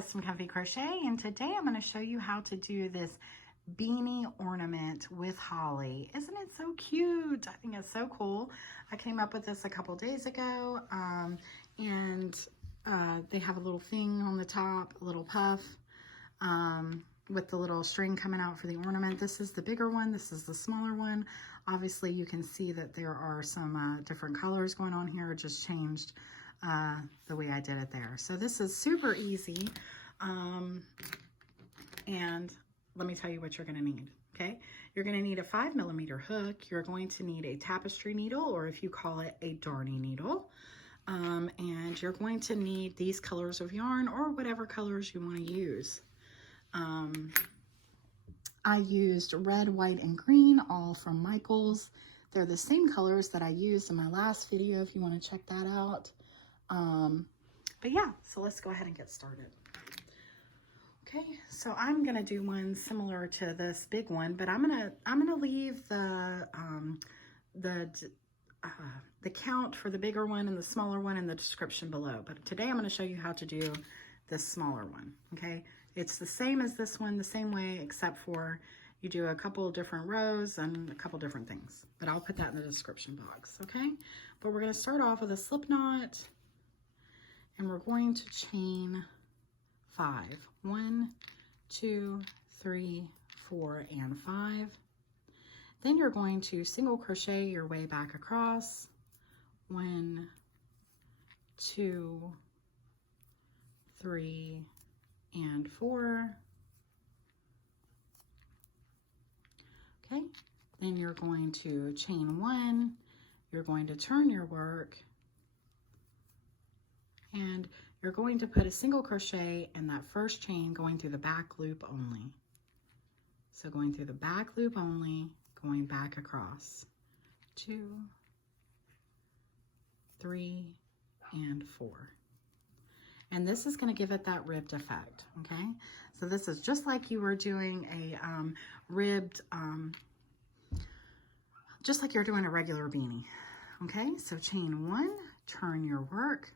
Custom Comfy Crochet, and today I'm going to show you how to do this beanie ornament with holly. Isn't it so cute? I think it's so cool. I came up with this a couple days ago, and they have a little thing on the top, a little puff, with the little string coming out for the ornament. This is the bigger one. This is the smaller one. Obviously, you can see that there are some different colors going on here. It just changed the way I did it there. So this is super easy. And let me tell you what you're going to need. Okay, you're going to need a 5mm hook. You're going to need a tapestry needle, or if you call it a darning needle. And you're going to need these colors of yarn, or whatever colors you want to use. I used red, white, and green, all from Michaels. They're the same colors that I used in my last video if you want to check that out. But yeah, so let's go ahead and get started. Okay, so I'm gonna do one similar to this big one, but I'm gonna leave the count for the bigger one and the smaller one in the description below. But today I'm gonna show you how to do this smaller one. Okay, it's the same as this one, the same way, except for you do a couple different rows and a couple different things. But I'll put that in the description box. Okay, but we're gonna start off with a slip knot. And we're going to chain 5. 1, 2, 3, 4, and 5. Then you're going to single crochet your way back across. 1, 2, 3, and 4. Okay, then you're going to chain 1. You're going to turn your work. And you're going to put a single crochet in that first chain, going through the back loop only. So going through the back loop only, going back across. 2, 3, and 4. And this is going to give it that ribbed effect, okay? So this is just like you were doing a ribbed, just like you're doing a regular beanie, okay? So chain 1, turn your work.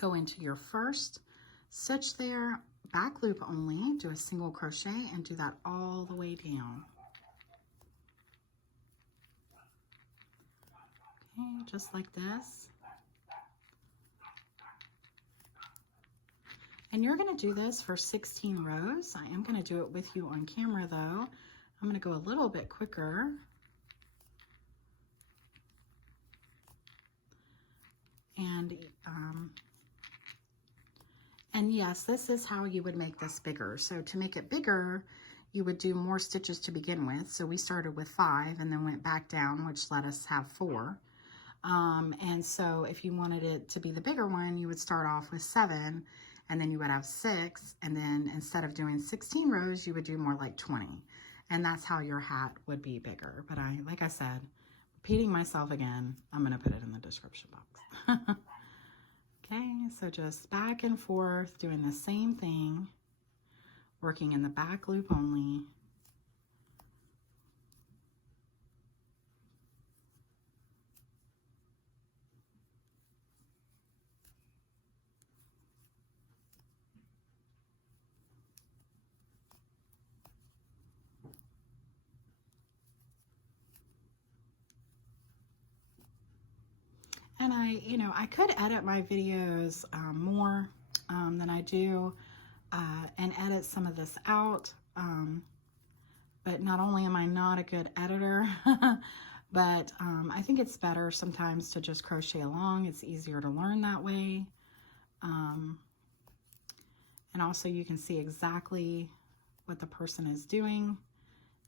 Go into your first stitch there, back loop only, do a single crochet and do that all the way down. Okay, just like this. And you're going to do this for 16 rows. I am going to do it with you on camera though. I'm going to go a little bit quicker. And yes, this is how you would make this bigger. So to make it bigger, you would do more stitches to begin with. So we started with 5 and then went back down, which let us have 4. And so if you wanted it to be the bigger one, you would start off with 7, and then you would have 6. And then instead of doing 16 rows, you would do more like 20. And that's how your hat would be bigger. But like I said, repeating myself again, I'm gonna put it in the description box. Okay, so just back and forth, doing the same thing, working in the back loop only. And I could edit my videos more than I do, and edit some of this out. But not only am I not a good editor, but I think it's better sometimes to just crochet along. It's easier to learn that way. And also you can see exactly what the person is doing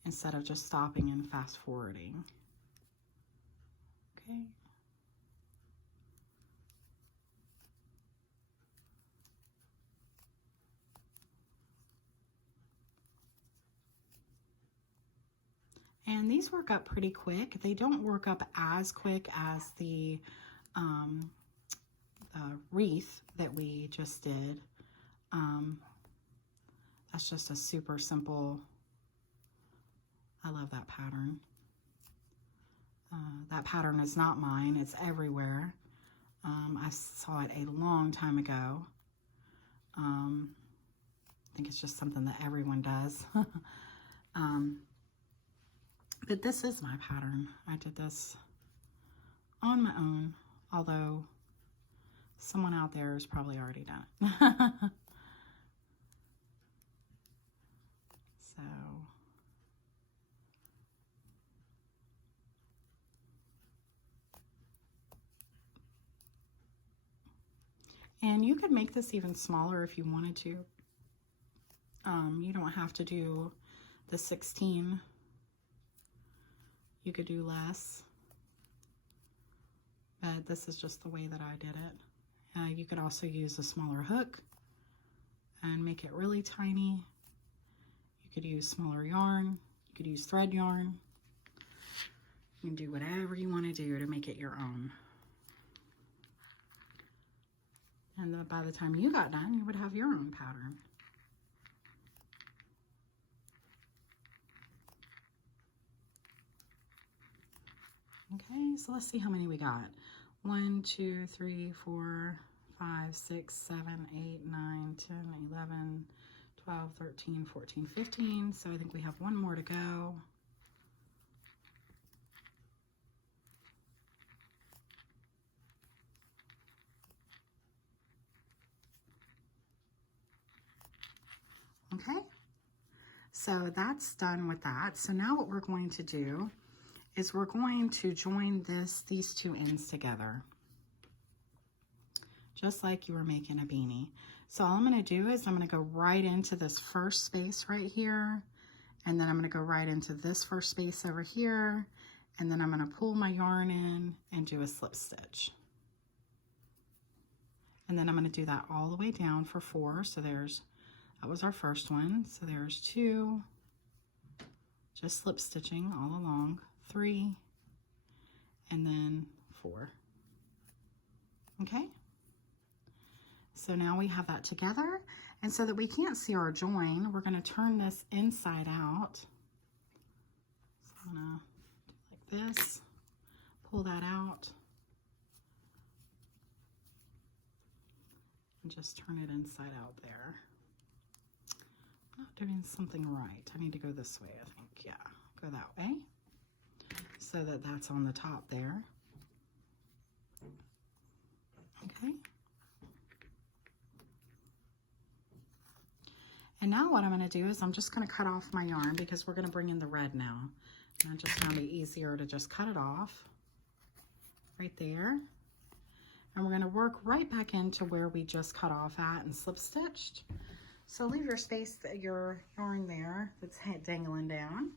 instead of just stopping and fast forwarding. Okay. And these work up pretty quick. They don't work up as quick as the wreath that we just did. That's just a super simple, I love that pattern. That pattern is not mine, it's everywhere. I saw it a long time ago. think it's just something that everyone does. But this is my pattern. I did this on my own, although someone out there has probably already done it. So, and you could make this even smaller if you wanted to. You don't have to do the 16. You could do less, but this is just the way that I did it. You could also use a smaller hook and make it really tiny. You could use smaller yarn. You could use thread yarn. You can do whatever you want to do to make it your own. And then by the time you got done, you would have your own pattern. Okay, so let's see how many we got. 1, 2, 3, 4, 5, 6, 7, 8, 9, 10, 11, 12, 13, 14, 15. So I think we have one more to go. Okay, so that's done with that. So now what we're going to do is we're going to join these two ends together, just like you were making a beanie. So all I'm going to do is I'm going to go right into this first space right here, and then I'm going to go right into this first space over here, and then I'm going to pull my yarn in and do a slip stitch. And then I'm going to do that all the way down for 4. So that was our first one. So there's 2, just slip stitching all along, 3, and then 4. Okay, so now we have that together, and so that we can't see our join, we're going to turn this inside out. So I'm going to do like this, pull that out, and just turn it inside out there. I'm not doing something right. I need to go this way, I think. Yeah, go that way, so that that's on the top there. Okay. And now what I'm going to do is I'm just going to cut off my yarn because we're going to bring in the red now. And I just found it easier to just cut it off right there. And we're going to work right back into where we just cut off at and slip stitched. So leave your space, your yarn there that's dangling down.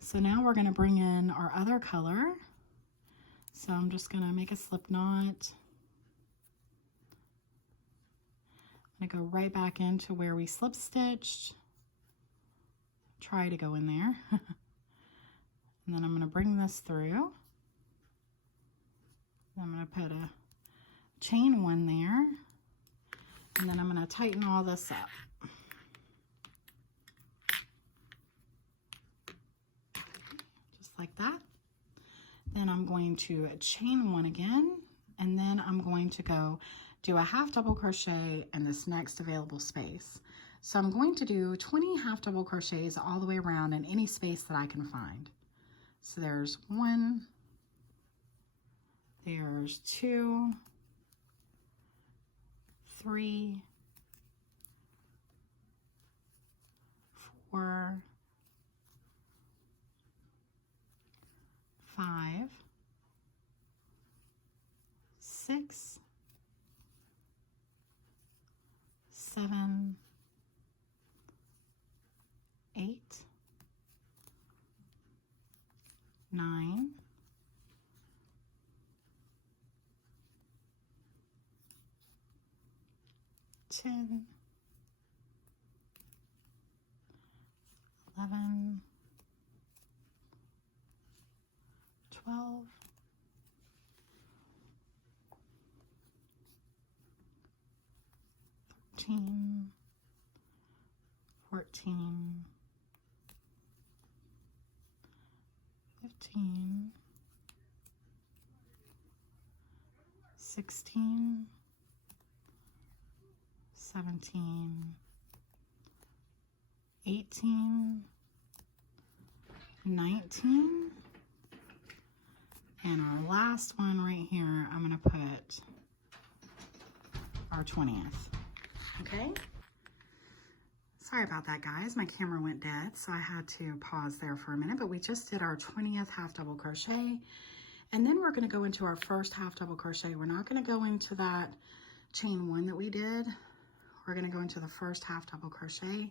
So now we're going to bring in our other color. So I'm just going to make a slip knot. I'm going to go right back into where we slip stitched. Try to go in there. And then I'm going to bring this through. I'm going to put a chain 1 there. And then I'm going to tighten all this up. Just like that. Then I'm going to chain 1 again, and then I'm going to go do a half double crochet in this next available space. So I'm going to do 20 half double crochets all the way around in any space that I can find. So there's 1, there's 2, 3, 4, 5, 6, 7, 8, 9, 10, 11, 12, 13, 14, 15, 16, 17, 18, 19, and our last one right here, I'm going to put our 20th. Okay? Sorry about that, guys. My camera went dead, so I had to pause there for a minute, but we just did our 20th half double crochet, and then we're going to go into our first half double crochet. We're not going to go into that chain one that we did. We're going to go into the first half double crochet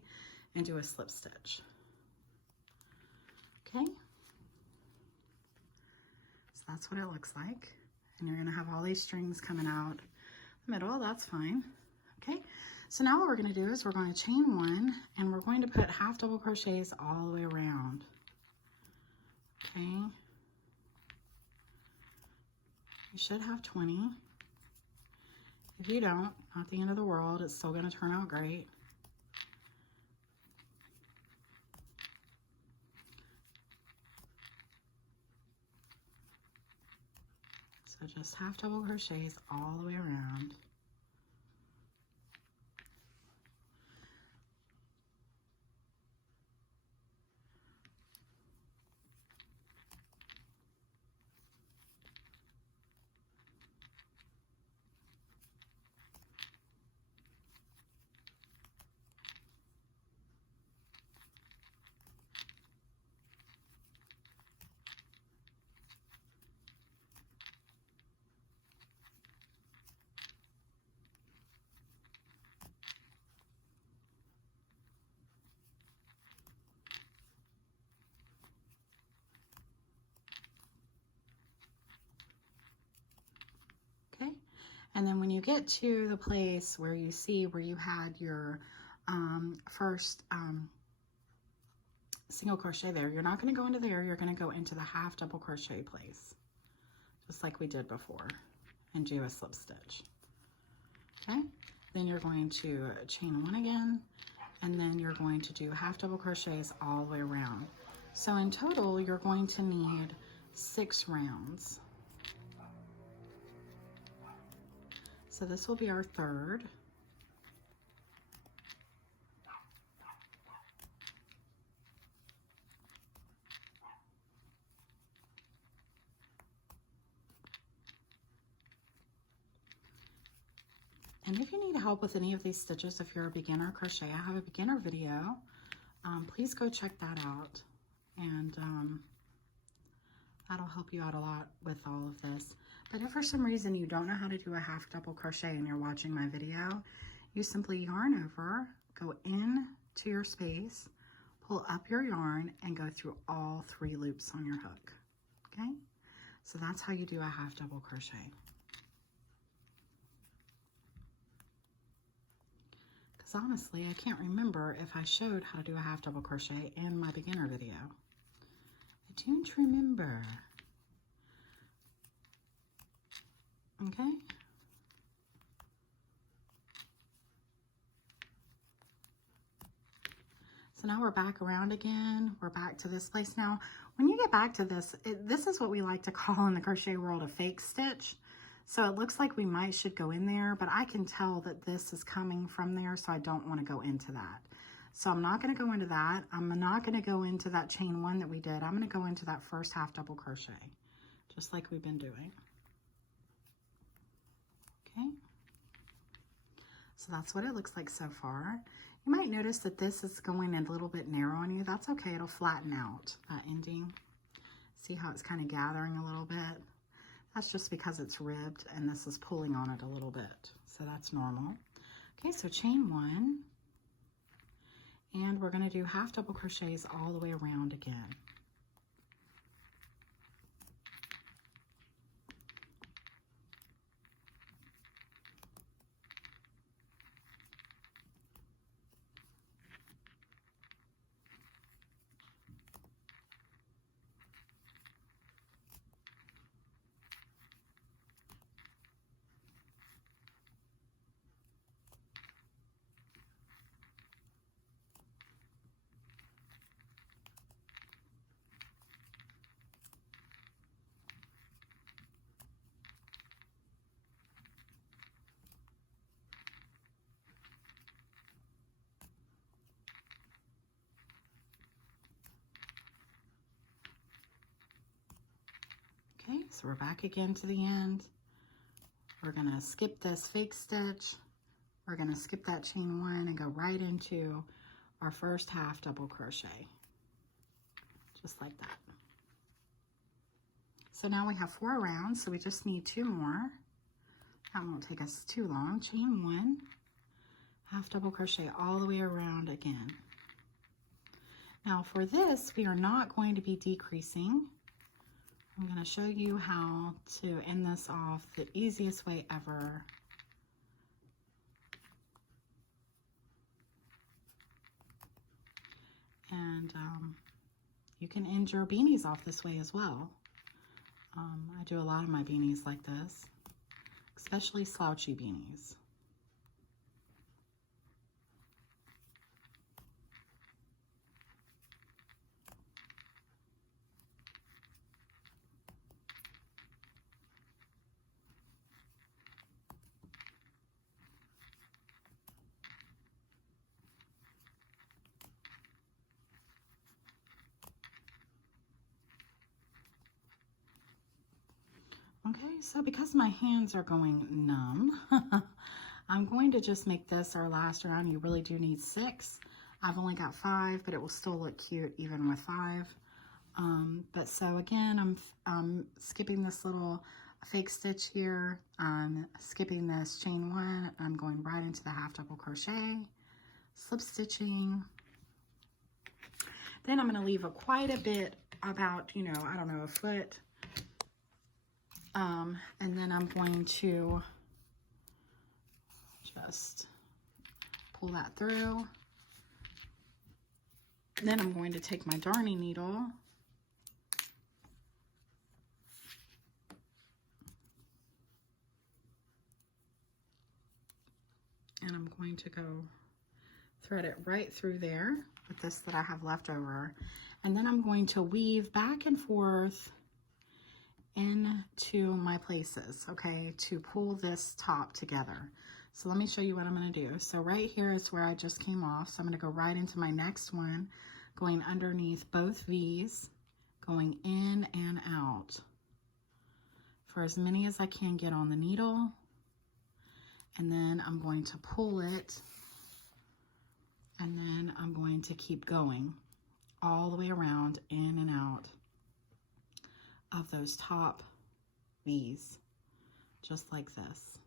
and do a slip stitch. Okay? So that's what it looks like. And you're going to have all these strings coming out the middle. That's fine. Okay? So now what we're going to do is we're going to chain one, and we're going to put half double crochets all the way around. Okay? You should have 20. If you don't, not the end of the world. It's still going to turn out great. So just half double crochets all the way around. Okay, and then when you get to the place where you see where you had your first single crochet there, you're not going to go into there, you're going to go into the half double crochet place, just like we did before, and do a slip stitch. Okay, then you're going to chain one again, and then you're going to do half double crochets all the way around. So in total, you're going to need 6 rounds. So this will be our third. And if you need help with any of these stitches, if you're a beginner crochet, I have a beginner video. Please go check that out. And that'll help you out a lot with all of this. But if for some reason you don't know how to do a half double crochet and you're watching my video, you simply yarn over, go in to your space, pull up your yarn, and go through all 3 loops on your hook. Okay? So that's how you do a half double crochet. Because honestly, I can't remember if I showed how to do a half double crochet in my beginner video. I don't remember. Okay. So now we're back around again. We're back to this place now. When you get back to this, this is what we like to call in the crochet world a fake stitch. So it looks like we should go in there, but I can tell that this is coming from there, so I don't want to go into that. So I'm not going to go into that. I'm not going to go into that chain one that we did. I'm going to go into that first half double crochet, just like we've been doing. Okay. So that's what it looks like so far. You might notice that this is going a little bit narrow on you. That's okay. It'll flatten out that ending. See how it's kind of gathering a little bit? That's just because it's ribbed and this is pulling on it a little bit. So that's normal. Okay, so chain one. And we're going to do half double crochets all the way around again. So we're back again to the end. We're gonna skip this fake stitch. We're gonna skip that chain 1 and go right into our first half double crochet, just like that. So now we have 4 rounds, so we just need 2 more. That won't take us too long. Chain 1, half double crochet all the way around again. Now for this, we are not going to be decreasing. I'm going to show you how to end this off the easiest way ever. And you can end your beanies off this way as well. I do a lot of my beanies like this, especially slouchy beanies. Okay, so because my hands are going numb, I'm going to just make this our last round. You really do need 6. I've only got 5, but it will still look cute even with 5. But so again, I'm skipping this little fake stitch here. I'm skipping this chain 1. I'm going right into the half double crochet, slip stitching. Then I'm going to leave quite a bit, about, you know, I don't know, a foot. And then I'm going to just pull that through. Then I'm going to take my darning needle and I'm going to go thread it right through there with this that I have left over. And then I'm going to weave back and forth into my places, okay, to pull this top together. So let me show you what I'm going to do. So right here is where I just came off. So I'm going to go right into my next one, going underneath both V's, going in and out for as many as I can get on the needle. And then I'm going to pull it, and then I'm going to keep going all the way around, in and out of those top V's, just like this.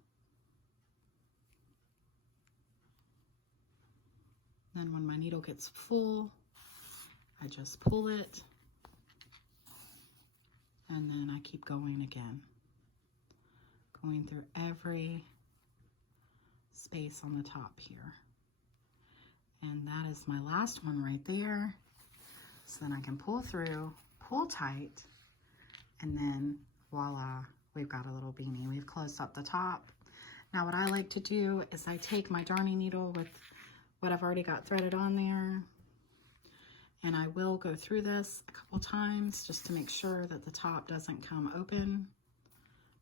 Then when my needle gets full, I just pull it, and then I keep going again, going through every space on the top here. And that is my last one right there. So then I can pull through, pull tight, and then voila, we've got a little beanie. We've closed up the top. Now what I like to do is I take my darning needle with what I've already got threaded on there, and I will go through this a couple times just to make sure that the top doesn't come open,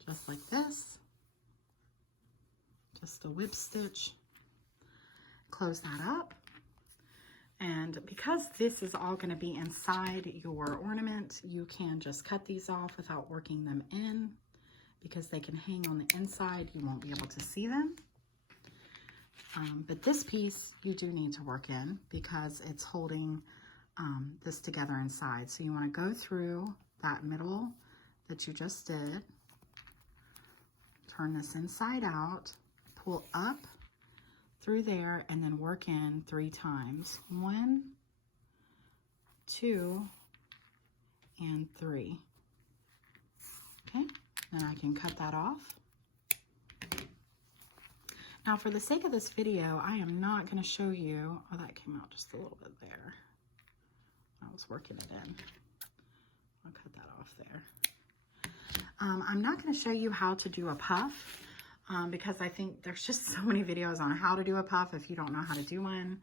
just like this. Just a whip stitch, close that up. And because this is all going to be inside your ornament, you can just cut these off without working them in, because they can hang on the inside. You won't be able to see them. But this piece you do need to work in because it's holding this together inside. So you want to go through that middle that you just did, turn this inside out, pull up through there, and then work in 3 times. 1, 2, and 3. Okay, then I can cut that off. Now for the sake of this video, I am not going to show you, oh, that came out just a little bit there. I was working it in. I'll cut that off there. I'm not going to show you how to do a puff. Because I think there's just so many videos on how to do a puff if you don't know how to do one.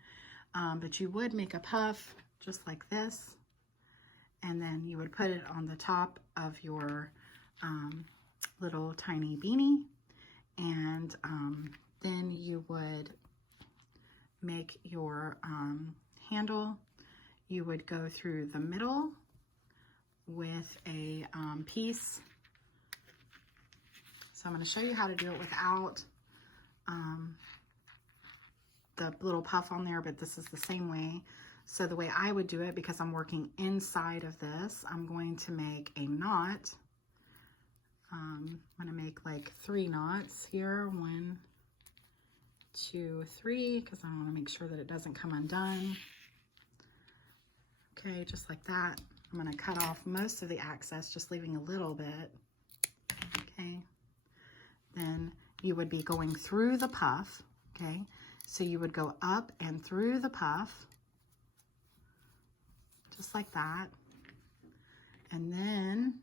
But you would make a puff just like this, and then you would put it on the top of your little tiny beanie, and then you would make your handle. You would go through the middle with a piece So I'm going to show you how to do it without the little puff on there, but this is the same way. So the way I would do it, because I'm working inside of this, I'm going to make a knot. I'm going to make like 3 knots here. 1, 2, 3, because I want to make sure that it doesn't come undone. Okay, just like that. I'm going to cut off most of the excess, just leaving a little bit. Okay. Then you would be going through the puff. Okay. So you would go up and through the puff, just like that. And then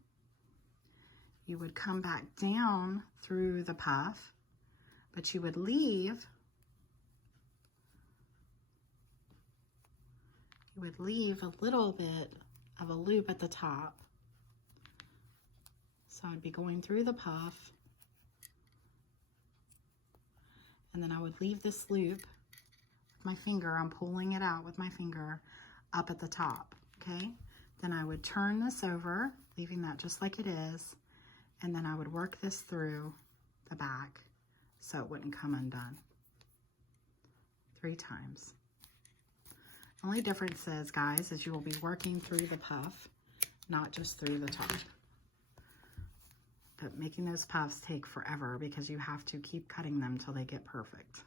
you would come back down through the puff, but you would leave a little bit of a loop at the top. So I'd be going through the puff, and then I would leave this loop with my finger. I'm pulling it out with my finger up at the top, okay? Then I would turn this over, leaving that just like it is, and then I would work this through the back so it wouldn't come undone. 3 times. Only difference is, guys, is you will be working through the puff, not just through the top. But making those puffs take forever because you have to keep cutting them till they get perfect.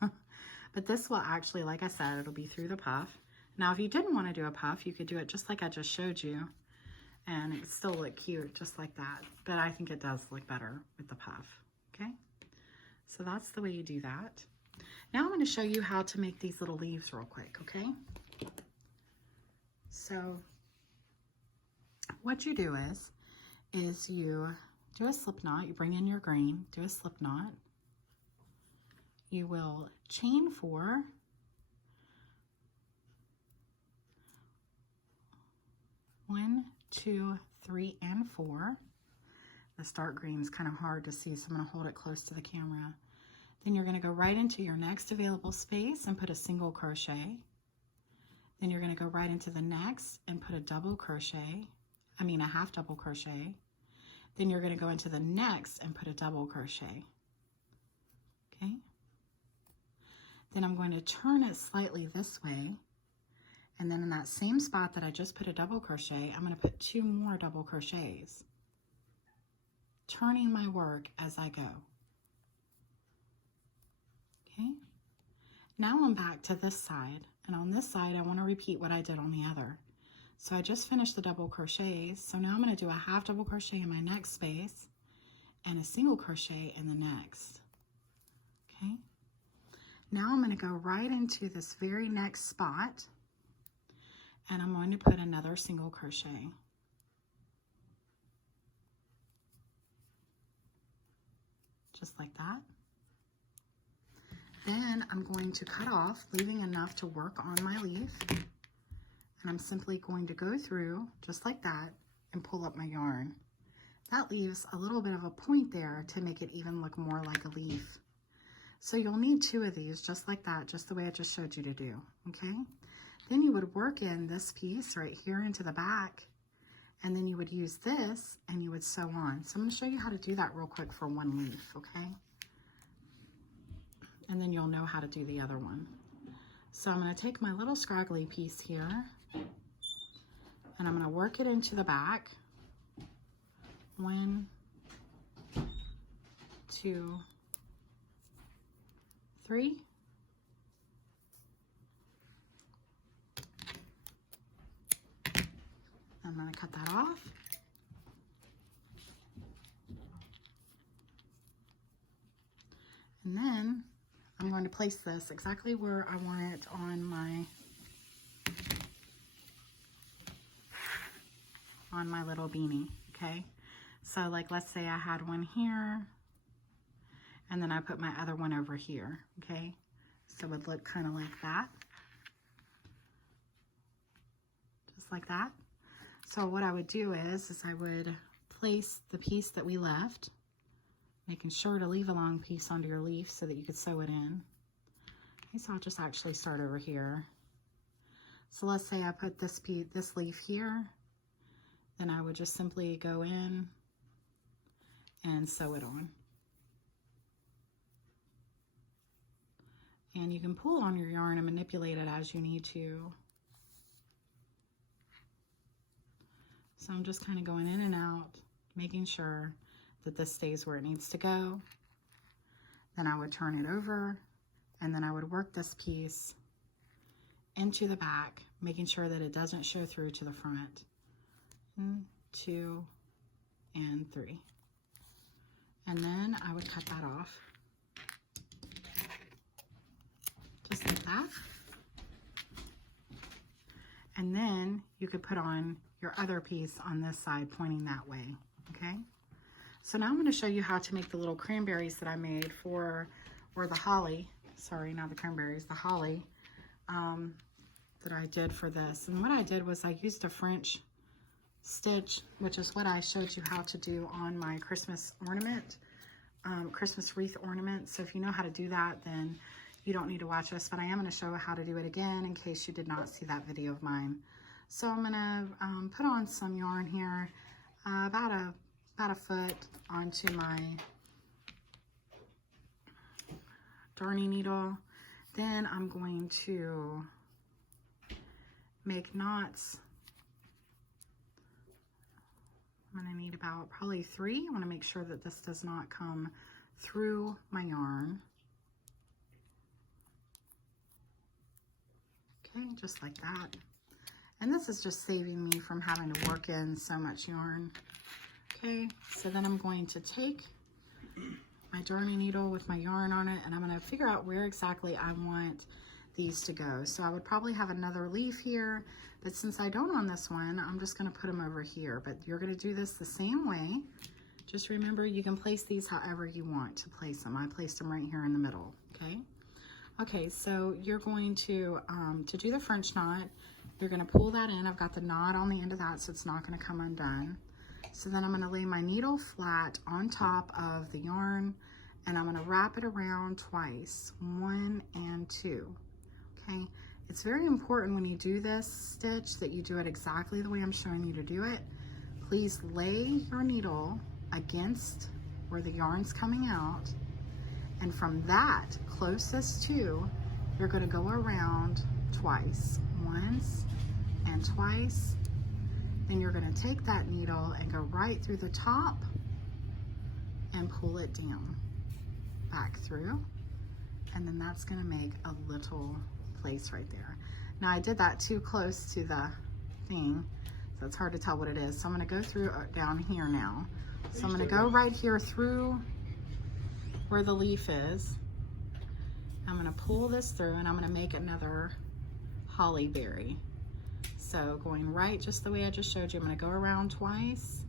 But this will actually, like I said, it'll be through the puff. Now, if you didn't want to do a puff, you could do it just like I just showed you, and it would still look cute just like that. But I think it does look better with the puff, okay? So that's the way you do that. Now I'm going to show you how to make these little leaves real quick, okay? So what you do is you do a slip knot. You bring in your green, do a slip knot. You will chain 4, 1, 2, 3, and 4. The dark green is kind of hard to see, so I'm going to hold it close to the camera. Then you're going to go right into your next available space and put a single crochet. Then you're going to go right into the next and put a double crochet, a half double crochet. Then you're going to go into the next and put a double crochet. Okay? Then I'm going to turn it slightly this way. And then in that same spot that I just put a double crochet, I'm going to put 2 more double crochets, turning my work as I go. Okay? Now I'm back to this side, and on this side I want to repeat what I did on the other. So I just finished the double crochets, so now I'm going to do a half double crochet in my next space and a single crochet in the next. Okay? Now I'm going to go right into this very next spot, and I'm going to put another single crochet. Just like that. Then I'm going to cut off, leaving enough to work on my leaf. And I'm simply going to go through, just like that, and pull up my yarn. That leaves a little bit of a point there to make it even look more like a leaf. So you'll need 2 of these, just like that, just the way I just showed you to do, okay? Then you would work in this piece right here into the back, and then you would use this, and you would sew on. So I'm going to show you how to do that real quick for one leaf, okay? And then you'll know how to do the other one. So I'm going to take my little scraggly piece here, and I'm going to work it into the back. 1, 2, 3. I'm going to cut that off. And then I'm going to place this exactly where I want it on my little beanie, okay? So like, let's say I had one here, and then I put my other one over here, okay? So it would look kind of like that. Just like that. So what I would do is I would place the piece that we left, making sure to leave a long piece onto your leaf so that you could sew it in. Okay, so I'll just actually start over here. So let's say I put this leaf here, then I would just simply go in and sew it on. And you can pull on your yarn and manipulate it as you need to. So I'm just kind of going in and out, making sure that this stays where it needs to go. Then I would turn it over, and then I would work this piece into the back, making sure that it doesn't show through to the front. 1, 2, and 3. And then I would cut that off. Just like that. And then you could put on your other piece on this side pointing that way, okay? So now I'm going to show you how to make the little cranberries that I made for, or the holly, sorry, not the cranberries, the holly that I did for this. And what I did was I used a French stitch, which is what I showed you how to do on my Christmas ornament, Christmas wreath ornament. So if you know how to do that, then you don't need to watch this, but I am going to show how to do it again in case you did not see that video of mine. So I'm going to put on some yarn here, about a foot onto my darning needle. Then I'm going to make knots. I'm going to need about probably 3. I want to make sure that this does not come through my yarn. Okay, just like that. And this is just saving me from having to work in so much yarn. Okay, so then I'm going to take my darning needle with my yarn on it, and I'm going to figure out where exactly I want these to go. So I would probably have another leaf here, but since I don't on this one, I'm just going to put them over here. But you're going to do this the same way. Just remember, you can place these however you want to place them. I placed them right here in the middle, okay? Okay, so you're going to do the French knot, you're going to pull that in. I've got the knot on the end of that, so it's not going to come undone. So then I'm going to lay my needle flat on top of the yarn, and I'm going to wrap it around twice, 1 and 2. Okay, it's very important when you do this stitch that you do it exactly the way I'm showing you to do it. Please lay your needle against where the yarn's coming out, and from that closest to, you're going to go around twice, once and twice. Then you're going to take that needle and go right through the top and pull it down, back through, and then that's going to make a little place right there. Now I did that too close to the thing, so it's hard to tell what it is. So I'm going to go through down here now. So I'm going to go right here through where the leaf is. I'm going to pull this through, and I'm going to make another holly berry. So going right just the way I just showed you, I'm going to go around twice,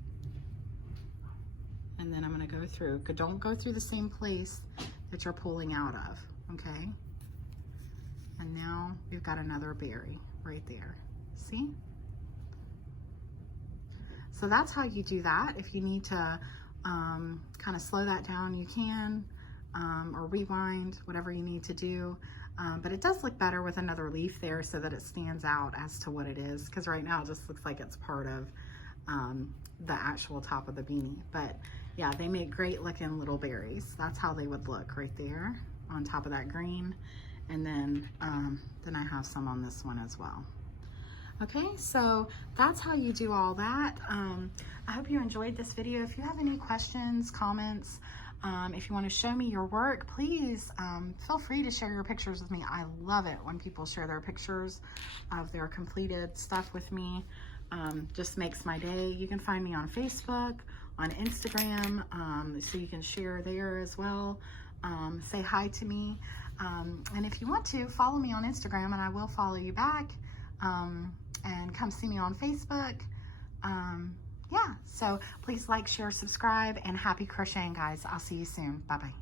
and then I'm going to go through. Don't go through the same place that you're pulling out of, okay? And now we've got another berry right there. See? So that's how you do that. If you need to kind of slow that down, you can, or rewind, whatever you need to do. But it does look better with another leaf there so that it stands out as to what it is, because right now it just looks like it's part of the actual top of the beanie. But yeah, they make great looking little berries. That's how they would look right there on top of that green. And then I have some on this one as well. Okay, so that's how you do all that. I hope you enjoyed this video. If you have any questions, comments, if you want to show me your work, please feel free to share your pictures with me. I love it when people share their pictures of their completed stuff with me. Just makes my day. You can find me on Facebook, on Instagram, so you can share there as well. Say hi to me. And if you want to, follow me on Instagram, and I will follow you back. And come see me on Facebook. Yeah, so please like, share, subscribe, and happy crocheting, guys. I'll see you soon. Bye-bye.